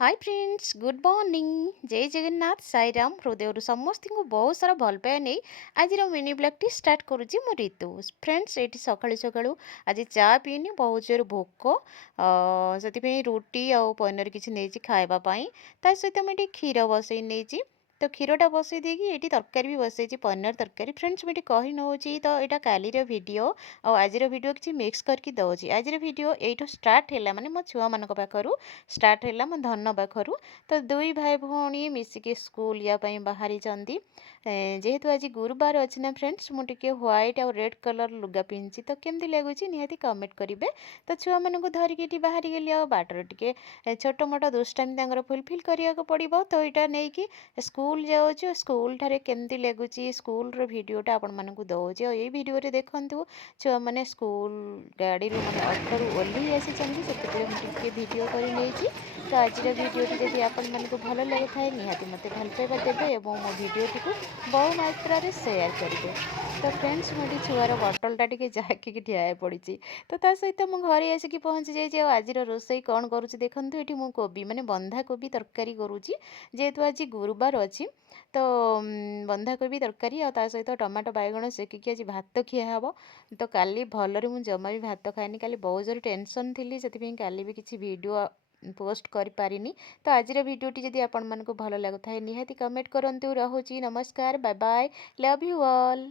Hi friends good morning जय जगन्नाथ साईराम हृदय समस्त को बहुत सारा भल पाए नहीं आज मिनी ब्लॉग टी स्टार्ट करुच्ची मो ऋतु फ्रेंड्स ये सकाळू सकाळू आज चा पीनी बहुत जोर भोक से रुटी आउ पनीर किसी नहीं खावाई सहित मुझे क्षीर बसई नहीं तो क्षीरटा बसई देकी ये तरकारी भी बसई पनीर तरकारी फ्रेंड्स मुझे कही नौ तो यहाँ काली वीडियो आज वीडियो किसी मिक्स करके दौर आज वीडियो ये स्टार्ट है माने मो छुआ मान पाखु स्टार्ट है मो धन पाखु तो दुई भाई भौणी मिसिकी स्कूल यापाई बाहरी जेहेतु आज गुरुवार अच्छी ना फ्रेंड्स मुझे व्हाइट आउ रेड कलर लुगा पिंधि तो केमती लगुच निहाती कमेंट करेंगे तो छुआ मानू धरिकी बाहरी गली बाटर टे छोट मोट दुष्टामी फुलफिल करने को पड़ो तो यहाँ नहीं कि स्कूल जाऊँ स्कूल ठारे केमती लगुच स्कूल भिडटा आपण मानक दौर ये भिडियो देखु छुआ मैंने स्कूल गाड़ी मैंने ऑटो ओह्लि आसी से भिड कर तो आज भिडियोटी जब आपण मानक भल लगी था निहाती मत भल पाइबा देवे और मो भिडियोटी को बहु मात्रा सेयार करेंगे तो फ्रेंड्स मुझे छुआर बटलटा टी जाकिक ठिया पड़ी तो सहित मो घरे आसिक पहुँची जाइए आज रोसई कौन करुँच देखूँ ये मुझे कोबी मैंने बंधाकोबी तरकारी करुँची जेहेतु आज गुरुवार अच्छी तो बंधाकोबी तरकारी आ सहित टमाटो बैगण सेकिकी आज भात खिया हे तो काली भलरे मुझे जमा भी भात खाएनी काली बहुत जोर टेंशन थी से काली भी किसी वीडियो पोस्ट कर पारिनी तो आज भिडियोटी जदि आपण मानक भल लगुता है निहाती कमेंट करंतु। रहुची नमस्कार bye bye love you all.